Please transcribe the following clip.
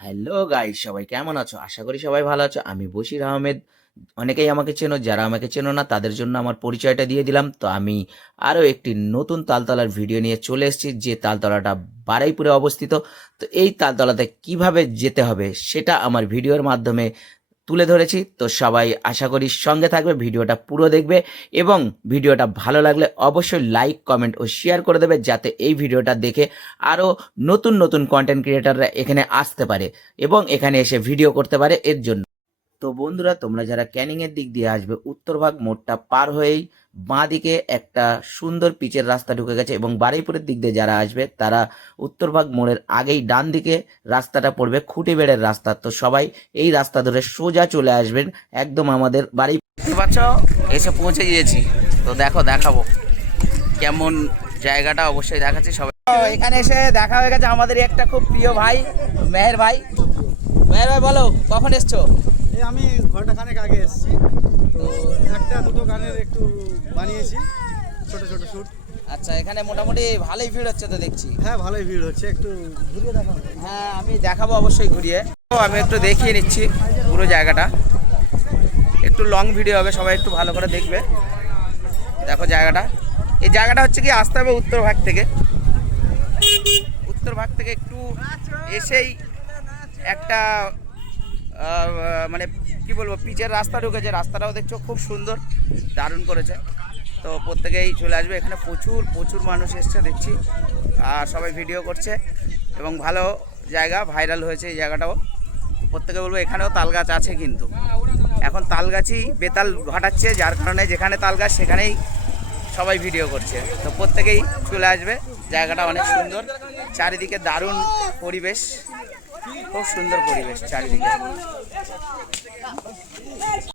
Hello guys, সবাই কেমন আছো? আশা করি সবাই ভালো আছো। আমি বশির আহমেদ। অনেকেই আমাকে চেনো, যারা আমাকে চেনো না তাদের জন্য আমার পরিচয়টা দিয়ে দিলাম। তো আমি আরও একটি নতুন তালতলার ভিডিও নিয়ে চলে এসেছি, যে তালতলাটা বারুইপুরে অবস্থিত। তো এই তালতলাতে কিভাবে যেতে হবে সেটা আমার ভিডিওর মাধ্যমে তুলে ধরেছি। তো সবাই আশা করি সঙ্গে থাকবে, ভিডিওটা পুরো দেখবে এবং ভিডিওটা ভালো লাগলে অবশ্যই লাইক, কমেন্ট ও শেয়ার করে দেবে, যাতে এই ভিডিওটা দেখে আরও নতুন নতুন কন্টেন্ট ক্রিয়েটাররা এখানে আসতে পারে এবং এখানে এসে ভিডিও করতে পারে এর জন্য। তো বন্ধুরা, তোমরা যারা ক্যানিংয়ের দিক দিয়ে আসবে, উত্তরভাগ মোড়টা পার হয়েই বাঁ দিকে একটা সুন্দর পিচের রাস্তা ঢুকে গেছে, এবং বারুইপুরের দিক দিয়ে যারা আসবে তারা উত্তরভাগ মোড়ের আগেই ডান দিকে রাস্তাটা পড়বে খুঁটিবেড়ের রাস্তা। তো সবাই এই রাস্তা ধরে সোজা চলে আসবেন একদম আমাদের বাড়ি। দেখতে পাচ্ছ, এসে পৌঁছে গিয়েছি। তো দেখাবো কেমন জায়গাটা, অবশ্যই দেখাচ্ছি সবাই। এখানে এসে দেখা হয়ে গেছে আমাদের একটা খুব প্রিয় ভাই, মেহের ভাই। মেহের ভাই, বলো কখন এসছো? আমি ঘন্টা খানেক আগে এসেছি। তো একটা দুটো গানের একটু বানিয়েছি, ছোট ছোট শুট। আচ্ছা, এখানে মোটামুটি ভালোই ভিড় হচ্ছে তো দেখছি। হ্যাঁ, ভালোই ভিড় হচ্ছে, একটু ঘুরিয়ে দেখাবো। হ্যাঁ, আমি দেখাবো অবশ্যই ঘুরিয়ে। তো আমি একটু দেখিয়ে নিচ্ছি পুরো জায়গাটা, একটু লং ভিডিও হবে, সবাই একটু ভালো করে দেখবে। দেখো জায়গাটা, এই জায়গাটা হচ্ছে কি, আসতে হবে উত্তরভাগ থেকে। উত্তরভাগ থেকে একটু এসেই একটা মানে কি বলবো, পিচের রাস্তা ঢুকেছে। রাস্তাটাও দেখছো খুব সুন্দর, দারুণ করেছে। তো প্রত্যেকেই চলে আসবে, এখানে প্রচুর প্রচুর মানুষ এসছে দেখছি, আর সবাই ভিডিও করছে এবং ভালো জায়গা, ভাইরাল হয়েছে এই জায়গাটাও। প্রত্যেকে বলবো, এখানেও তাল গাছ আছে, কিন্তু এখন তাল গাছই বেতাল ঘটাচ্ছে, যার কারণে যেখানে তাল গাছ সেখানেই সবাই ভিডিও করছে। তো প্রত্যেকেই চলে আসবে, জায়গাটা অনেক সুন্দর, চারিদিকে দারুণ পরিবেশ, খুব সুন্দর পরিবেশ চারিদিকে।